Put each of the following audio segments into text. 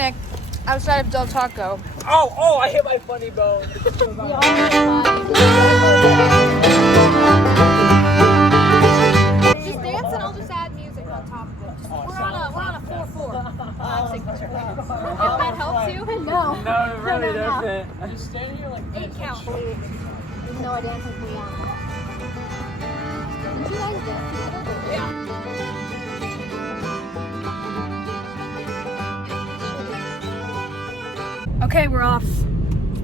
picnic outside of Del Taco. Oh, I hit my funny bone. Just dance and I'll just add music on top of it. We're on a 4/4 signature. If that helps you? No. No, it really doesn't. Just stand here like 8 count. Even though I dance with Leon. Did you guys dance together? Yeah. Okay, we're off.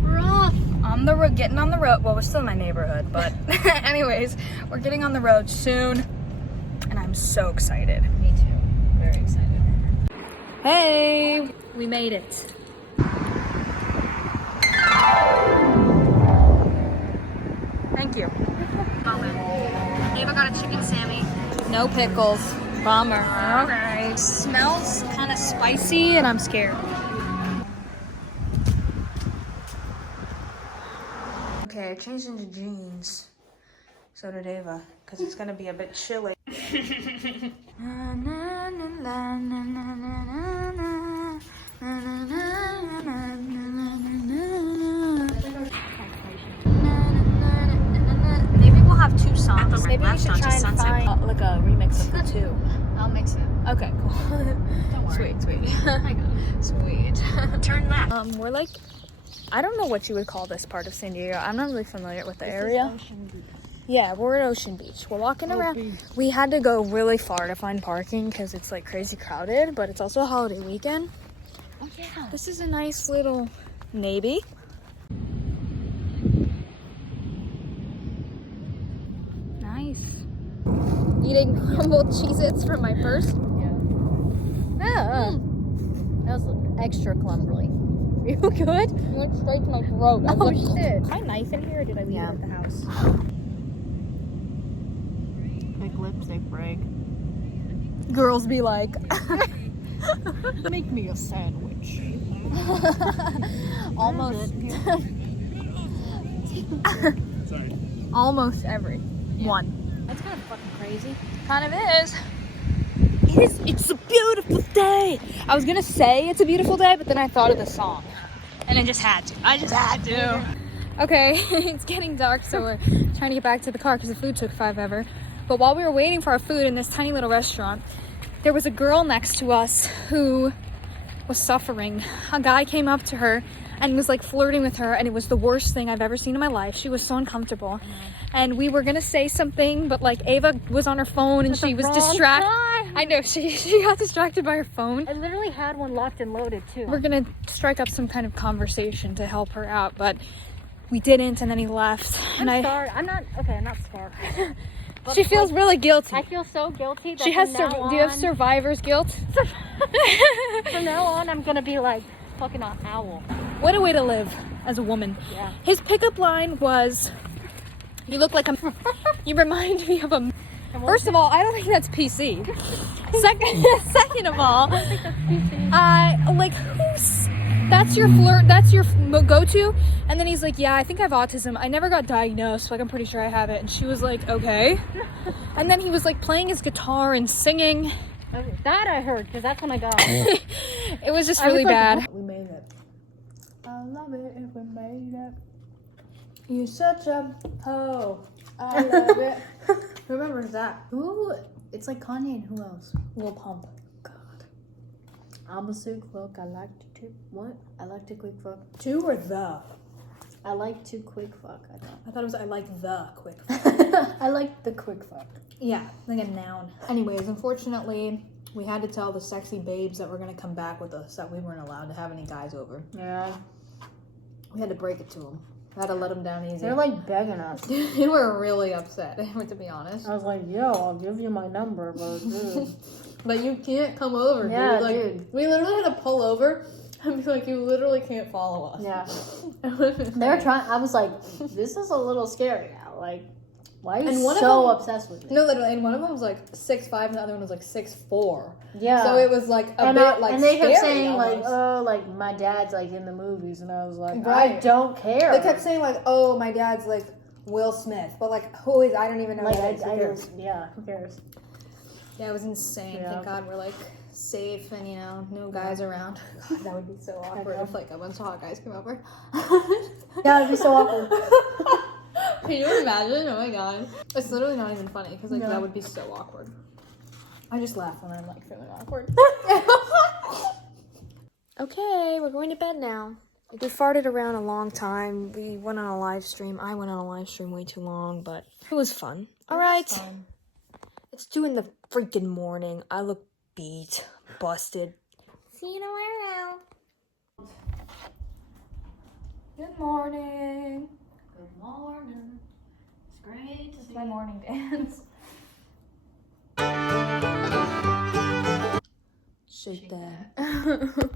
We're off. On the road, getting on the road. Well, we're still in my neighborhood, but anyways, we're getting on the road soon, and I'm so excited. Me too. Very excited. Hey, we made it. Thank you. Ava got a chicken Sammy. No pickles. Bummer. Okay. Smells kind of spicy, and I'm scared. Okay, I changed into jeans. So did Ava, because it's gonna be a bit chilly. Maybe we'll have 2 songs. Maybe we should try and find like a remix of the 2. I'll mix it. Okay, cool. Don't worry. Sweet. I got it. Sweet. Turn left. We're like, I don't know what you would call this part of San Diego. I'm not really familiar with the area. Yeah, we're at Ocean Beach. We're walking around. We had to go really far to find parking because it's like crazy crowded, but it's also a holiday weekend. Oh yeah. This is a nice little Navy. Nice. Eating crumbled Cheez-Its from my purse. Yeah. That was extra clumsily. You good? It went straight to my throat. Oh shit. Is my knife in here or did I leave it at the house? Quick lipstick break. Girls be like, Make me a sandwich. almost. Sorry. Almost every one. That's kind of fucking crazy. Kind of is. It's a beautiful day. I was gonna say it's a beautiful day, but then I thought of the song. And I just had to. Okay, it's getting dark, so we're trying to get back to the car because the food took forever. But while we were waiting for our food in this tiny little restaurant, there was a girl next to us who was suffering. A guy came up to her and was like flirting with her, and it was the worst thing I've ever seen in my life. She was so uncomfortable. And we were gonna say something, but like Ava was on her phone and she was distracted. I know, she got distracted by her phone. I literally had one locked and loaded too. We're gonna strike up some kind of conversation to help her out, but we didn't, and then he left. I'm scarred. I'm not scarred. She feels really guilty. I feel so guilty that She has. from now Do you have on- survivor's guilt? From now on, I'm gonna be like fucking an owl. What a way to live as a woman. Yeah. His pickup line was, "You look like a." You remind me of a. First of all, I don't think that's PC. Second of all, who's? That's your flirt. That's your go-to. And then he's like, "Yeah, I think I have autism. I never got diagnosed, like I'm pretty sure I have it." And she was like, "Okay." And then he was like playing his guitar and singing. That I heard, because that's when I got. It was just really bad. We made it. I love it if we made it. You're such a hoe. I love it. Who remembers that? Ooh, it's like Kanye and who else? Lil Pump. God. I'm a sick fuck. I like to what? I like to quick fuck. To or the? I like to quick fuck. I thought it was I like the quick. I like the quick fuck. Yeah, like a noun. Anyways, unfortunately, we had to tell the sexy babes that were gonna come back with us that we weren't allowed to have any guys over. Yeah. We had to break it to them. I had to let them down easy. They're like begging us. They were really upset, to be honest. I was like, yo, I'll give you my number, but dude. But you can't come over, Yeah, dude. Like, dude. we literally had to pull over and be like, you literally can't follow us. Yeah. They're trying. I was like, this is a little scary now. Like, why are you so obsessed with me? No, literally, and one of them was like 6'5", and the other one was like 6'4". Yeah. So it was like a bit like and they kept scary saying almost. like, oh, like my dad's like in the movies, and I was like, Right. I don't care. They kept saying like, oh, my dad's like Will Smith, but like who is? I don't even know. like, who that is. Who cares? yeah, who cares? Yeah, it was insane. Yeah. Thank God we're like safe and, you know, no guys around. God, that would be so awkward if, like, a bunch of hot guys came over. Yeah, it'd be so awkward. Can you imagine? Oh my god. It's literally not even funny because, like, that would be so awkward. I just laugh when I'm, like, feeling awkward. Okay, we're going to bed now. We farted around a long time. We went on a live stream. I went on a live stream way too long, but it was fun. All right. It's 2 in the freaking morning. I look beat, busted. See you tomorrow. Good morning. Good morning. It's great to see My morning dance. Shake that.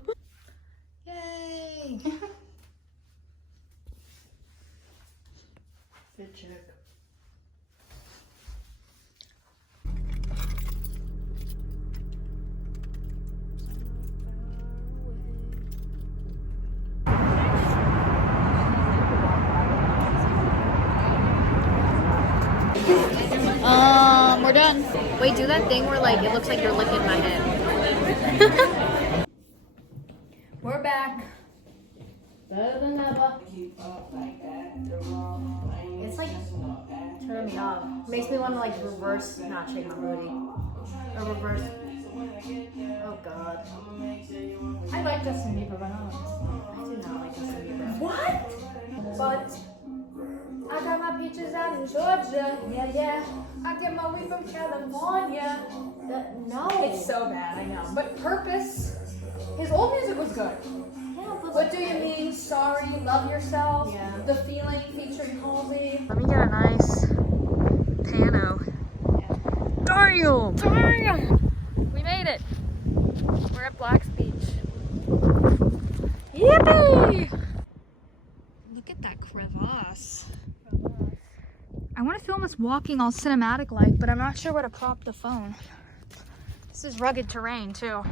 Yay! Good check. We're done. Wait, do that thing where, like, it looks like you're licking my head. We're back. Better than ever. It's like turning me off. Makes me want to like reverse, not shake my booty. Or reverse. Oh god. I like Justin Bieber, but I do not like Justin Bieber. what? But I got my peaches out in Georgia. Yeah, yeah. I get my weed from California. No. It's so bad, I know. But Purpose, his old music was good. Yeah, but What do you mean? Sorry, love yourself. Yeah. The Feeling featuring Halsey. Let me get a nice pano. Yeah. Damn! We made it. We're at Black's Beach. Yippee! Look at that crevasse. I want to film us walking all cinematic like, but I'm not sure where to prop the phone. This is rugged terrain too.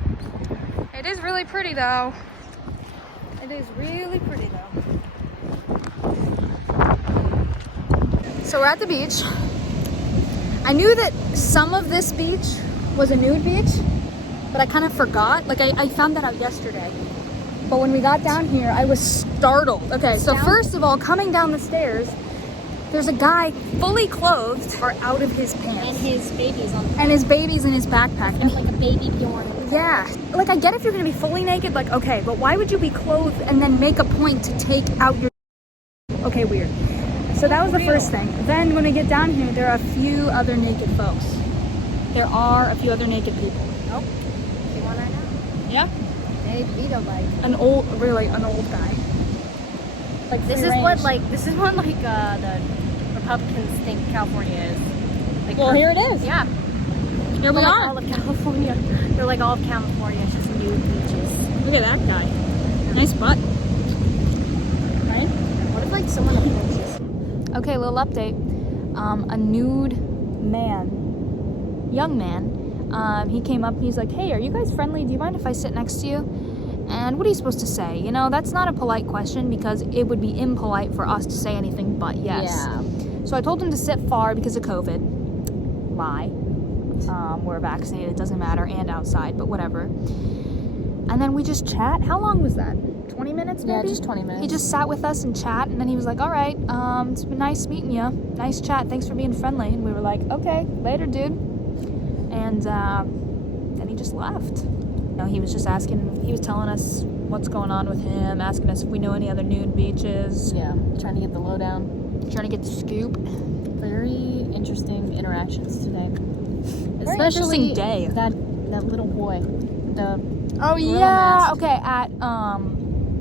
It is really pretty though. It is really pretty though. So we're at the beach. I knew that some of this beach was a nude beach, but I kind of forgot. Like I found that out yesterday. But when we got down here, I was startled. Okay, so first of all, coming down the stairs, there's a guy fully clothed or out of his pants. and his baby's on. And his baby's in his backpack. And Like a baby Bjorn. yeah, like I get if you're gonna be fully naked, like okay, but why would you be clothed and then make a point to take out your? Okay, weird. So that was the first thing. Then when we get down here, there are a few other naked folks. There are a few other naked people. Nope. You want right now? Yeah. Hey, Vito bike. An old guy. Like This free is what range. the Republicans think California is. Like, Well, here it is. Yeah. Here we Like are. all of California. They're like all of California. It's just nude beaches. Look at that guy. Nice butt. Right? What if like someone approaches? Okay, little update. A nude man, young man, he came up and he's like, hey, are you guys friendly? Do you mind if I sit next to you? And what are you supposed to say? You know, that's not a polite question because it would be impolite for us to say anything but yes. Yeah. So I told him to sit far because of COVID. Lie. We're vaccinated, it doesn't matter, and outside, but whatever. And then we just chat. How long was that? 20 minutes maybe? Yeah, just 20 minutes. He just sat with us and chat, and then he was like, all right, it's been nice meeting you. Nice chat. Thanks for being friendly. And we were like, okay, later, dude. And then he just left. You know, he was just asking, he was telling us what's going on with him, asking us if we know any other nude beaches. Yeah, trying to get the lowdown. Trying to get the scoop. Very interesting interactions today. Very Especially interesting day. that little boy. The Oh gorilla yeah, mask. okay, at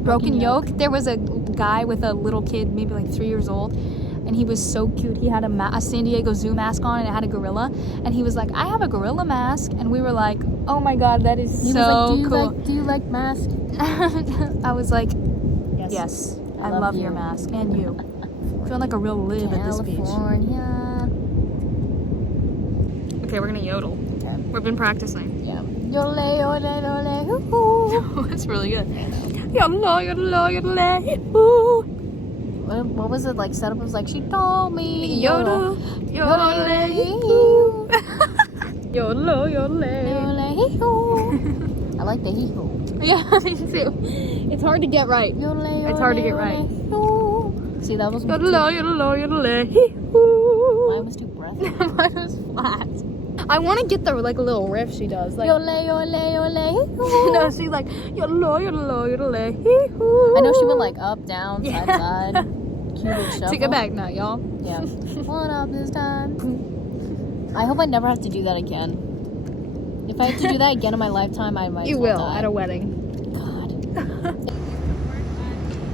Broken Yoke, there was a guy with a little kid, maybe like 3 years old, and he was so cute. He had a San Diego Zoo mask on, and it had a gorilla, and he was like, I have a gorilla mask, and we were like, oh my god, that is He so was like, cool. Do you like masks? I was like, Yes. yes, I love love you. your mask, and you. Feeling like a real lib at this beach. California. Okay, we're gonna yodel. Okay. We've been practicing. Yeah. Yodel, yodel, yodel, hoo-hoo. That's really good. Yodel, yodel, yodel, hoo. What was it like? Setup was like, she told me. Yodel, yodel, hoo. Yodel, yodel. hee-hoo. I like the hee-hoo. Yeah, me too. It's hard to get right. It's hard to get right. See, that was Mine mine was too breathy. was flat. I want to get the like a little riff she does. Like, Yole, yole, yole, hee-hoo. no, she's like yodel, yodel, yodel, hee-hoo. I know she went like up, down, Yeah. side, side. Cupid shuffle. Take it back now, y'all. Yeah. One up this time. I hope I never have to do that again. If I have to do that again in my lifetime, I might. You as well will die. at a wedding. God.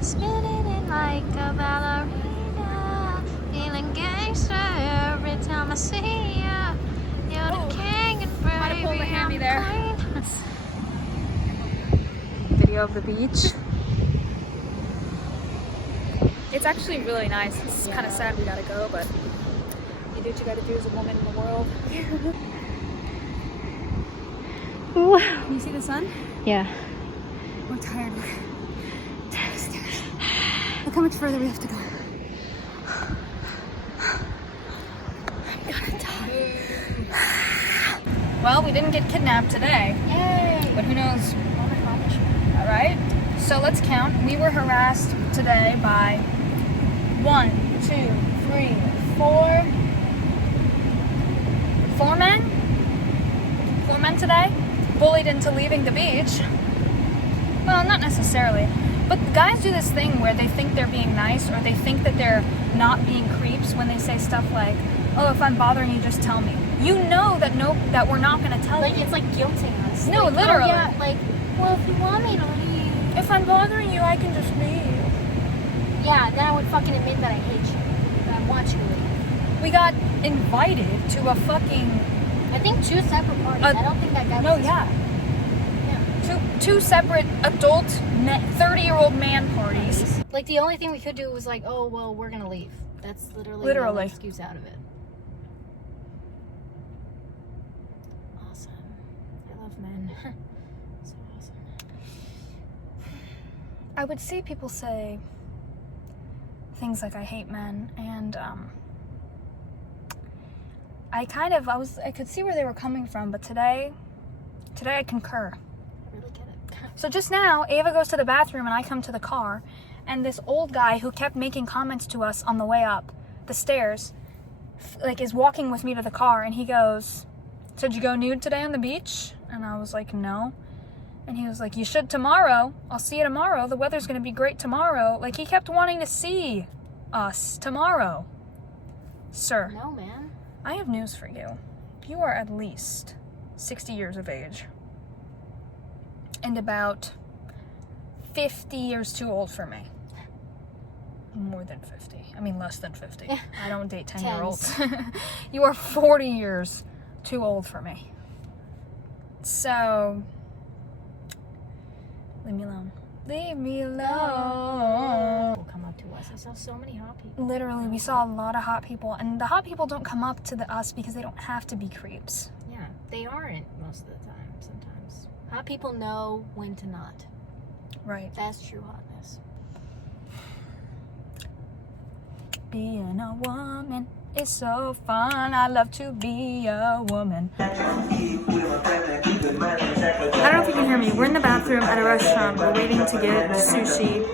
Spinning it like a ballerina, feeling gangster every time I see ya. You're the king and baby, Might have pulled a hammy I'm there. queen. Video of the beach. It's actually really nice. It's kind of sad we gotta go, but you do what you gotta do as a woman in the world. Wow. You see the sun? Yeah. We're tired. Look how much further we have to go. I'm gonna die. Well, we didn't get kidnapped today, Yay. but who knows? All right. So let's count. We were harassed today by 1, 2, 3, 4 men. 4 men today. Bullied into leaving the beach. Well, not necessarily. But guys do this thing where they think they're being nice, or they think that they're not being creeps when they say stuff like, "Oh, if I'm bothering you, just tell me." You know that that we're not gonna tell Like you. it's like guilting us. No, Like, literally. Oh, yeah, like, well, if you want me to leave. If I'm bothering you, I can just leave. Yeah, then I would fucking admit that I hate you. That I want you to leave. We got invited to a fucking I think 2 separate parties. I don't think that guy no, was. yeah, Yeah. two separate adult 30-year-old man parties. Like the only thing we could do was like, oh well, we're gonna leave. That's literally the Literally. only excuse out of it. Awesome. I love men. So awesome. I would see people say things like "I hate men," and I could see where they were coming from, but today I concur. I really get it. So just now, Ava goes to the bathroom and I come to the car, and this old guy who kept making comments to us on the way up the stairs, is walking with me to the car, and he goes, "So did you go nude today on the beach?" And I was like, "No." And he was like, "You should tomorrow. I'll see you tomorrow. The weather's gonna be great tomorrow." Like, he kept wanting to see us tomorrow. Sir, No, man. I have news for you. You are at least 60 years of age. And about 50 years too old for me. More than 50. I mean, less than 50. I don't date 10-year-olds. You are 40 years too old for me. So, leave me alone. Leave me alone. Will come up to us. I saw so many hot people. Literally, we saw a lot of hot people, and the hot people don't come up to us because they don't have to be creeps. Yeah, they aren't most of the time. Sometimes hot people know when to not. Right. That's true hotness. Being a woman is so fun. I love to be a woman. I don't know if you can hear me. We're in the bathroom at a restaurant. We're waiting to get sushi.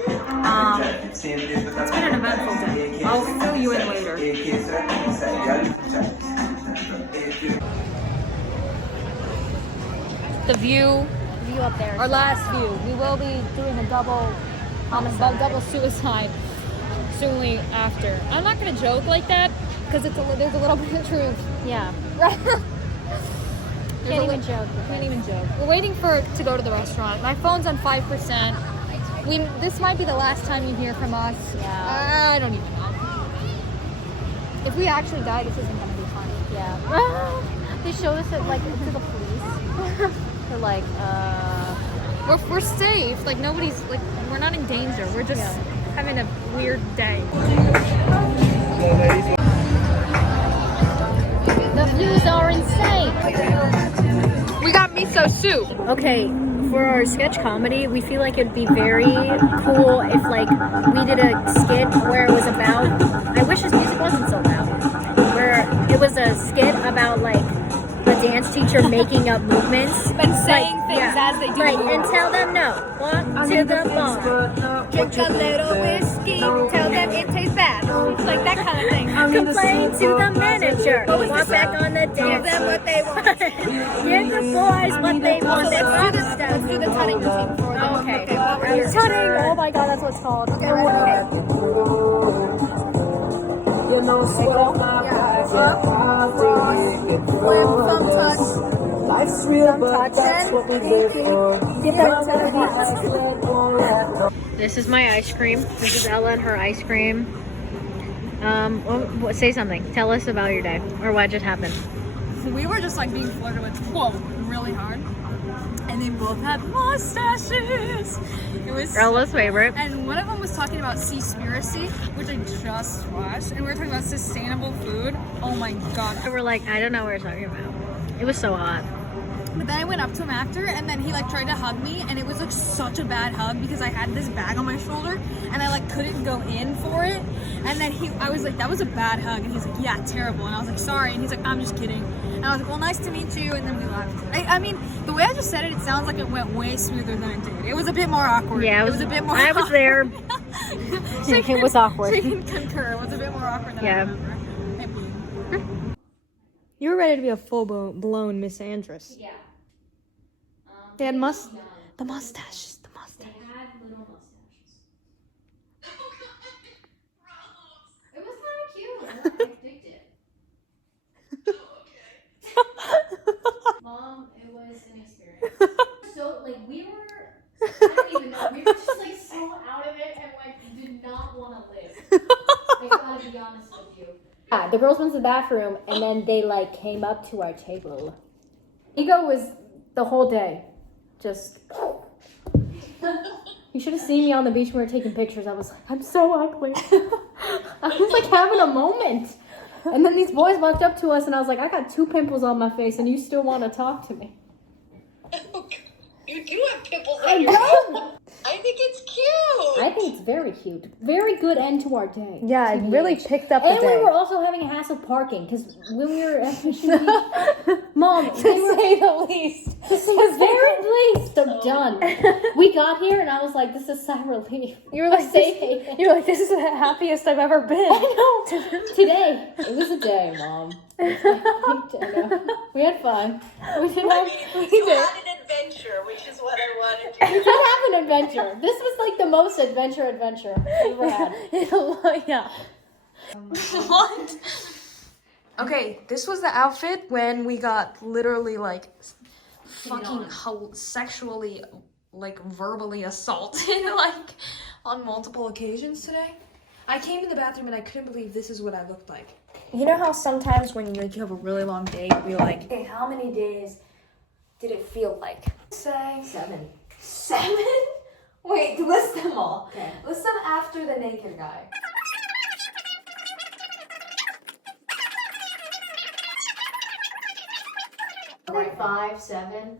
It's been an eventful day. I'll fill you in later. The view, View up there. our last view. We will be doing a double suicide soonly after. I'm not gonna joke like that because there's a little bit of truth. Yeah. Can't even joke. Can't even joke. We're waiting to go to the restaurant. My phone's on 5%. This might be the last time you hear from us. Yeah. I don't even know. If we actually die, this isn't gonna be funny. Yeah. They showed us it like to the police. They're like, We're safe. Like, nobody's like, we're not in danger. We're just having a weird day. the views are insane. We got miso soup. Okay, for our sketch comedy, we feel like it'd be very cool if like we did a skit where it was about, I wish this music wasn't so loud, where it was a skit about like a dance teacher making up movements. And saying things as they do. Right, and tell them no. Walk to the bar. Drink a little whiskey. Tell them it tastes bad. Like that kind of thing. Complain to the manager. Walk back on the Give dance. them what they want. Give the boys what they want. Let's do the tutting routine for them. Okay. What were your Tutting. Oh my god, that's what it's called. Okay, ready? You know, swell my Yeah. Up, cross, flip, thumb touch. life's real, but that's what we live for. Give them This is my ice cream. This is Ella and her ice cream. Say something. Tell us about your day or what just happened. We were just like being flirted with, whoa, really hard. And they both had mustaches. It was Ella's favorite. And one of them was talking about Seaspiracy, which I just watched, and we were talking about sustainable food. Oh my god. We were like, I don't know what you're talking about. It was so hot. But then I went up to him after, and then he like tried to hug me, and it was like such a bad hug because I had this bag on my shoulder, and I like couldn't go in for it. And then I was like, that was a bad hug, and he's like, yeah, terrible. And I was like, sorry, and he's like, I'm just kidding. And I was like, well, nice to meet you, and then we left. I mean, the way I just said it, it sounds like it went way smoother than it did. It was a bit more awkward. Yeah, it was a bit more. I was there. It was awkward. She can concur. It was a bit more awkward than I remember. You were ready to be a full-blown Miss Andress. Yeah. They had young. the mustaches. They had little mustaches. It was kind of cute. I picked it. Mom, it was an experience. So, like, we were, I don't even know, we were just, like, so out of it and, like, did not want to live. I gotta be honest with you. Yeah, the girls went to the bathroom and then they like came up to our table. Ego was the whole day. Just you should have seen me on the beach when we were taking pictures. I was like, I'm so ugly. I was like having a moment. And then these boys walked up to us and I was like, I got 2 pimples on my face and you still want to talk to me. You do have pimples I on your face. know. I think it's cute. I think it's very cute. Very good end to our day. Yeah, it really picked up the And day. we were also having a hassle parking because when we were at Mission Beach, Mom, we were say the least. to say the very least, I'm done. We got here and I was like, this is sigh relief. You were like, Say you're like, this is the happiest I've ever been. I know. Today, it was a day, Mom. We had fun. We did I have, mean, you had an adventure, which is what I wanted to we did have an adventure. This was like the most adventure we've ever had. Yeah. What? Okay, this was the outfit when we got literally like fucking sexually, like verbally assaulted like on multiple occasions today. I came to the bathroom and I couldn't believe this is what I looked like. You know how sometimes when you have a really long day, you'll be like, hey, how many days did it feel like? Say 7. 7? Wait, list them all. Okay. List them after the naked guy. Like 5, 7.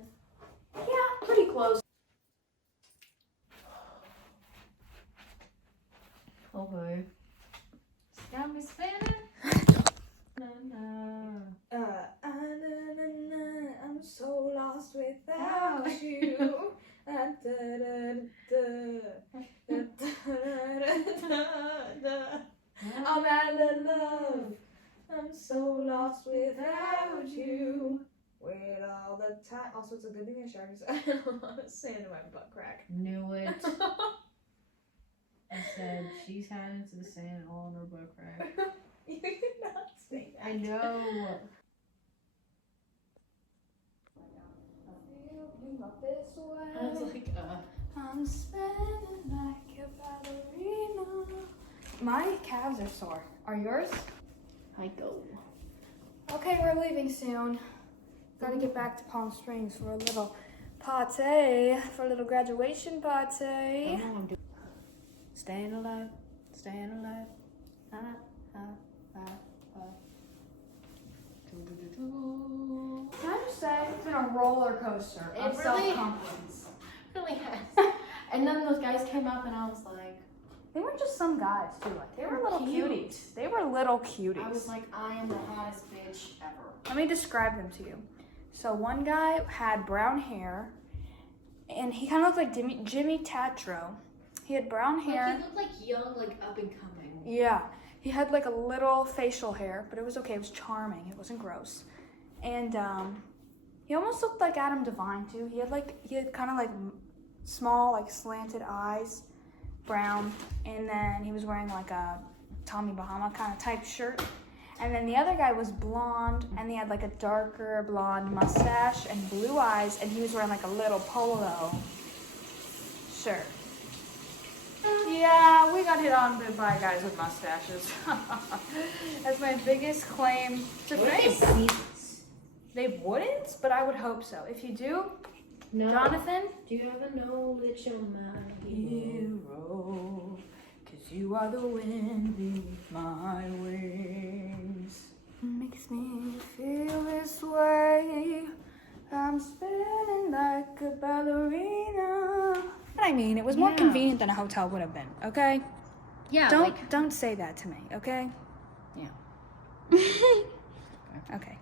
Yeah, pretty close. Okay. Got me spinning. I'm so lost without you. I'm out of love. I'm so lost without you. Wait all the time. Also, it's a good thing I showered because I had a lot of sand in my butt crack. Knew it. I said she's had into the sand all in her butt crack. You did not say that. I know. I was like, I'm spinning like a ballerina. My calves are sore. Are yours? I go. Okay, we're leaving soon. Gotta get back to Palm Springs for a little party, for a little graduation party. Staying alive, staying alive. Can I just say, it's been a roller coaster of self-confidence. Really has. And then those guys came up and I was like, They weren't just some guys, too. They were little cute. cuties. They were little cuties. I was like, I am the hottest bitch ever. Let me describe them to you. So one guy had brown hair, and he kind of looked like Jimmy Tatro. He had brown hair. He looked like young, like up and coming. Yeah, he had like a little facial hair, but it was okay. It was charming. It wasn't gross. And he almost looked like Adam Devine too. He had kind of like small, like slanted eyes, brown, and then he was wearing like a Tommy Bahama kind of type shirt. And then the other guy was blonde, and he had like a darker blonde mustache and blue eyes, and he was wearing like a little polo shirt. Yeah, we got hit on by guys with mustaches. That's my biggest claim to fame. They wouldn't, but I would hope so. If you do, No. Jonathan, Do you ever know that you're my hero, 'cause you are the wind beneath my wings. Makes me feel this way. I'm spinning like a ballerina. I mean, it was more convenient than a hotel would have been, okay? Yeah. Don't say that to me, okay? Yeah. Okay.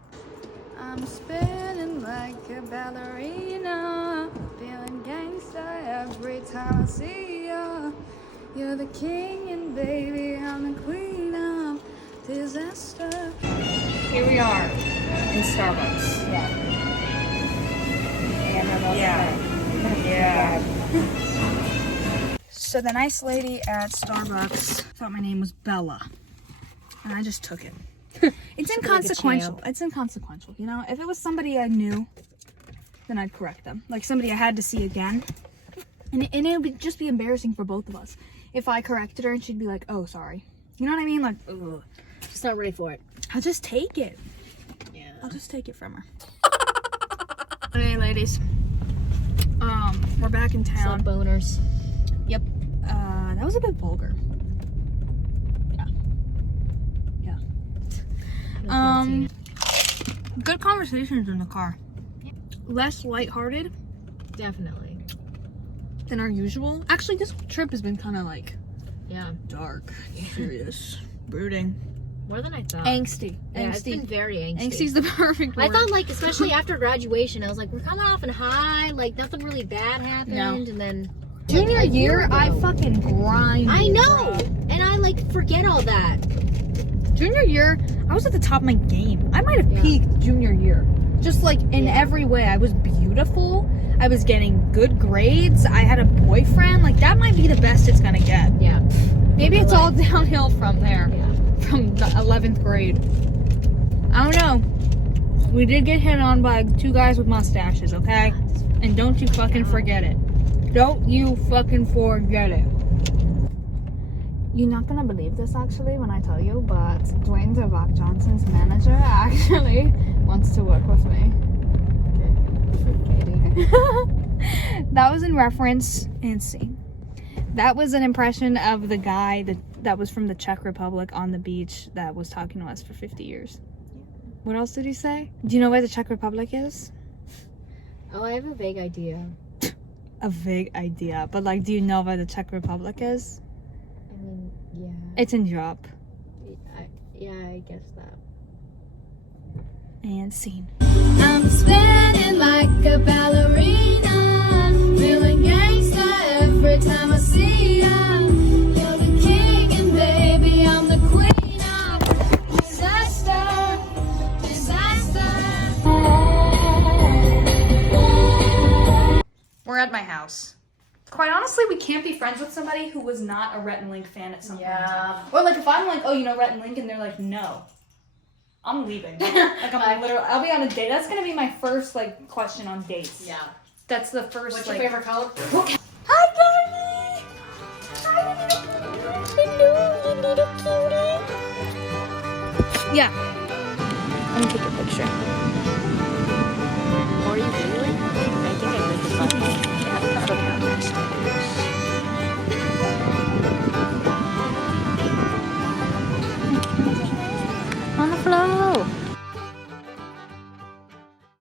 I'm spinning like a ballerina, feeling gangsta every time I see ya. You're the king and baby, I'm the queen of disaster. Here we are in Starbucks. Yeah. So the nice lady at Starbucks thought my name was Bella, and I just took it. It's inconsequential. It's inconsequential, you know? If it was somebody I knew, then I'd correct them. Like somebody I had to see again. And it would just be embarrassing for both of us. If I corrected her and she'd be like, oh, sorry. You know what I mean? Like, ugh. Just not ready for it. I'll just take it. Yeah. I'll just take it from her. Hey, ladies. We're back in town. Sub boners. Yep. That was a bit vulgar. Good conversations in the car. Less lighthearted Definitely. than our usual. Actually, this trip has been kind of like Yeah. dark, serious, brooding, More than I thought. angsty. Yeah, it's been very angsty. Angsty's the perfect word. I thought, like, especially after graduation, I was like, we're coming off in high, like, nothing really bad happened, No. and then... Junior like, year, I ago. fucking grind. I know! And I, like, forget all that. Junior year, I was at the top of my game. I might have Yeah. peaked junior year. Just like in every way. I was beautiful. I was getting good grades. I had a boyfriend. Like that might be the best it's gonna get. Yeah. Maybe it's all downhill from there. Yeah. From the 11th grade. I don't know. We did get hit on by two guys with mustaches, okay? And don't you fucking forget it. Don't you fucking forget it. You're not gonna believe this actually when I tell you, but Dwayne The Rock Johnson's manager actually wants to work with me. That was in reference, and see. That was an impression of the guy that was from the Czech Republic on the beach that was talking to us for 50 years. What else did he say? Do you know where the Czech Republic is? Oh, I have a vague idea. A vague idea, but like, do you know where the Czech Republic is? I mean, yeah. It's in Europe. I guess that. And scene. I'm spinning like a ballerina, feeling gangsta every time I see ya. You're the king and baby, I'm the queen of disaster, disaster. We're at my house. Quite honestly, we can't be friends with somebody who was not a Rhett and Link fan at some point in time. Or like if I'm like, oh, you know Rhett and Link, and they're like, no. I'm leaving. Like I'm literally, I'll be on a date. That's gonna be my first like question on dates. Yeah. That's the first. What's like, your favorite color? Hi, Danny. Hi, hello, you little cutie. Yeah. Let me take a picture. Or you